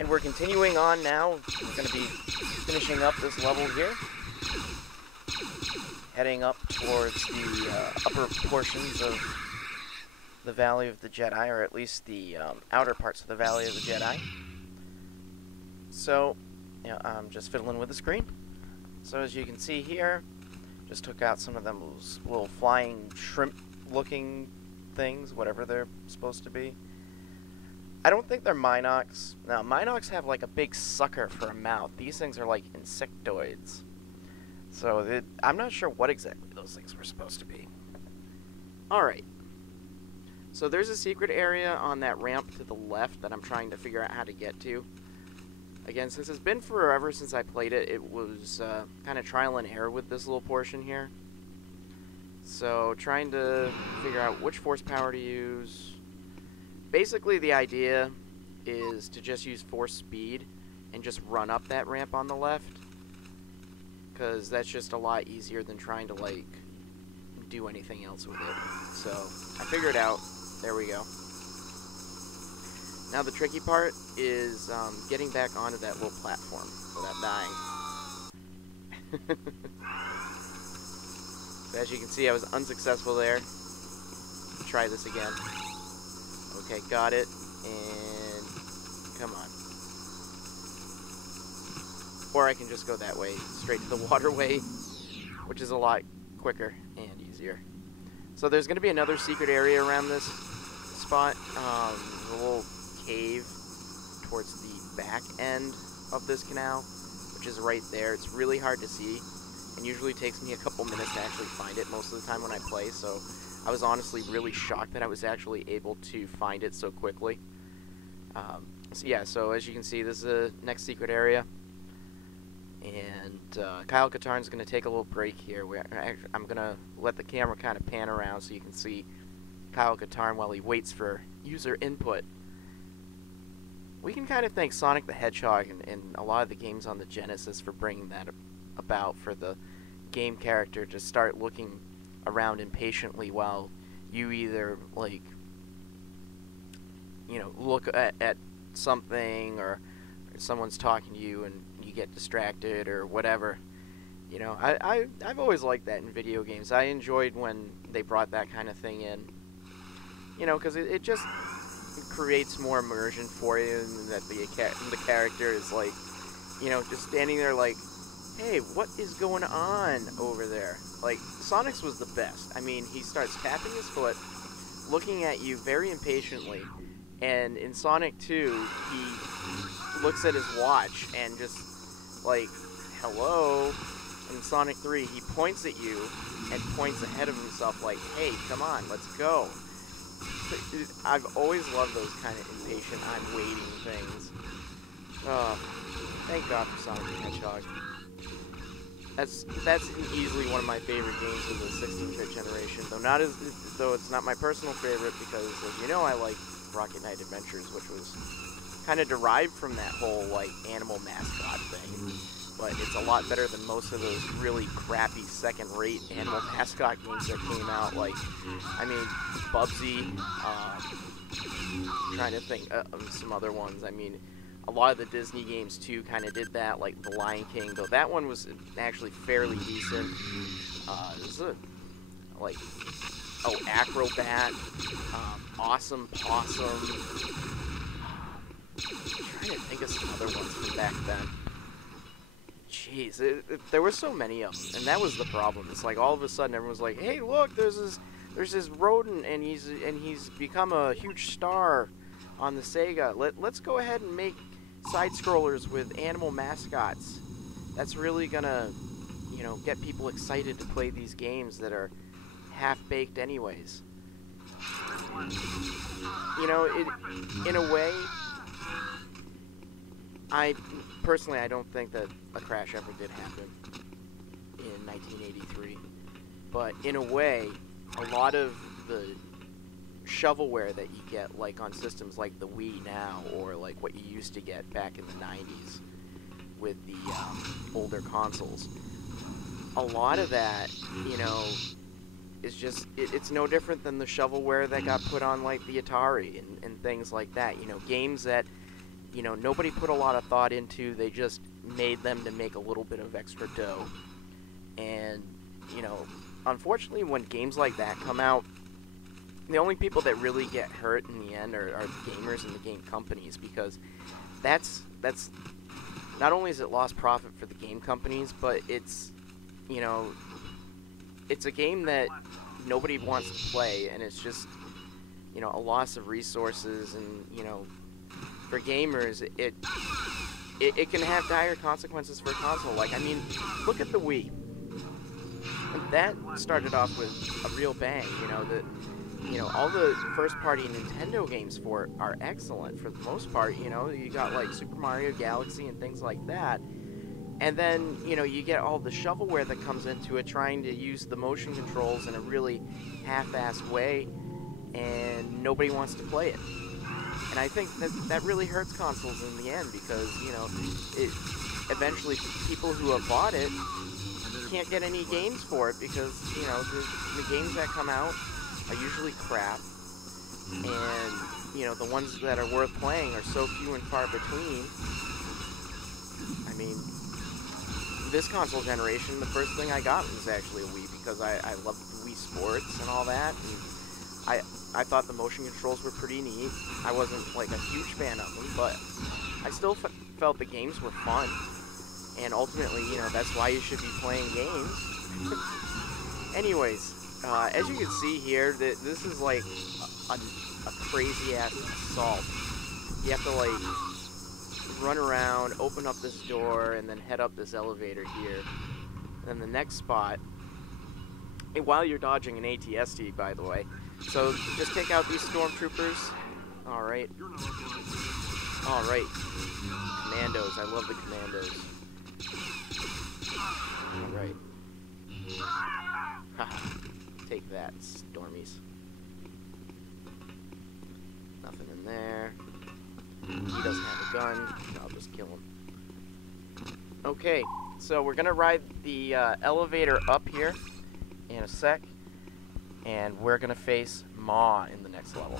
And we're continuing on now. We're going to be finishing up this level here. Heading up towards the upper portions of the Valley of the Jedi, or at least the outer parts of the Valley of the Jedi. So, you know, I'm just fiddling with the screen. So as you can see here, just took out some of them little flying shrimp-looking things, whatever they're supposed to be. I don't think they're Minox. Now, Minox have like a big sucker for a mouth. These things are like insectoids. So I'm not sure what exactly those things were supposed to be. Alright. So there's a secret area on that ramp to the left that I'm trying to figure out how to get to. Again, since it's been forever since I played it, it was kind of trial and error with this little portion here. So trying to figure out which force power to use. Basically, the idea is to just use force speed and just run up that ramp on the left, because that's just a lot easier than trying to, like, do anything else with it. So, I figured it out. There we go. Now the tricky part is getting back onto that little platform without dying. So as you can see, I was unsuccessful there. Try this again. Okay, got it, and come on. Or I can just go that way, straight to the waterway, which is a lot quicker and easier. So there's going to be another secret area around this spot, a little cave towards the back end of this canal, which is right there. It's really hard to see, and usually takes me a couple minutes to actually find it most of the time when I play, so I was honestly really shocked that I was actually able to find it so quickly. So yeah, so as you can see, this is the next secret area. And Kyle Katarn's going to take a little break here. I'm going to let the camera kind of pan around so you can see Kyle Katarn while he waits for user input. We can kind of thank Sonic the Hedgehog and a lot of the games on the Genesis for bringing that about, for the game character to start looking around impatiently while you either, like, you know, look at something, or someone's talking to you and you get distracted or whatever. You know, I've always liked that in video games. I enjoyed when they brought that kind of thing in. You know, because it just creates more immersion for you, and that the character is, like, you know, just standing there like, hey, what is going on over there? Like, Sonic's was the best. I mean, he starts tapping his foot, looking at you very impatiently, and in Sonic 2, he looks at his watch and just, like, hello? And in Sonic 3, he points at you and points ahead of himself like, hey, come on, let's go. I've always loved those kind of impatient, I'm waiting things. Oh, thank God for Sonic the Hedgehog. That's easily one of my favorite games of the 16-bit generation, though it's not my personal favorite, because, as you know, I like Rocket Knight Adventures, which was kind of derived from that whole, like, animal mascot thing. But it's a lot better than most of those really crappy second-rate animal mascot games that came out. Like, I mean, Bubsy, trying to think of some other ones. I mean, a lot of the Disney games, too, kind of did that, like The Lion King, though that one was actually fairly decent. This is like, oh, Acrobat, Awesome Possum. I'm trying to think of some other ones from back then. Jeez, there were so many of them, and that was the problem. It's like all of a sudden everyone's like, "Hey, look, there's this rodent, and he's become a huge star on the Sega. Let's go ahead and make side scrollers with animal mascots. That's really gonna, you know, get people excited to play these games that are half-baked anyways." You know, in a way, I don't think that a crash ever did happen in 1983. But in a way, a lot of the shovelware that you get, like on systems like the Wii now, or like what you used to get back in the 90s with the older consoles, a lot of that, you know, is just, it's no different than the shovelware that got put on, like, the Atari and things like that. You know, games that you know, nobody put a lot of thought into. They just made them to make a little bit of extra dough. And, you know, unfortunately, when games like that come out, the only people that really get hurt in the end are the gamers and the game companies, because that's not only is it lost profit for the game companies, but it's, you know, it's a game that nobody wants to play, and it's just, you know, a loss of resources. And, you know, for gamers, it can have dire consequences for a console. Like, I mean, look at the Wii. That started off with a real bang. You know, all the first-party Nintendo games for it are excellent for the most part. You know, you got like Super Mario Galaxy and things like that. And then, you know, you get all the shovelware that comes into it, trying to use the motion controls in a really half-assed way, and nobody wants to play it. And I think that really hurts consoles in the end, because, you know, eventually people who have bought it can't get any games for it, because, you know, the games that come out are usually crap, and, you know, the ones that are worth playing are so few and far between. I mean, this console generation, the first thing I got was actually a Wii, because I loved Wii Sports and all that, and I thought the motion controls were pretty neat. I wasn't like a huge fan of them, but I still felt the games were fun, and ultimately, you know, that's why you should be playing games. Anyways, as you can see here, this is like a crazy-ass assault. You have to, like, run around, open up this door, and then head up this elevator here. And then the next spot, while you're dodging an ATST, by the way. So, just take out these stormtroopers. Alright. Alright. Commandos. I love the commandos. Alright. Haha. Take that, Stormies. Nothing in there. He doesn't have a gun. I'll just kill him. Okay, so we're gonna ride the elevator up here in a sec, and we're gonna face Maw in the next level.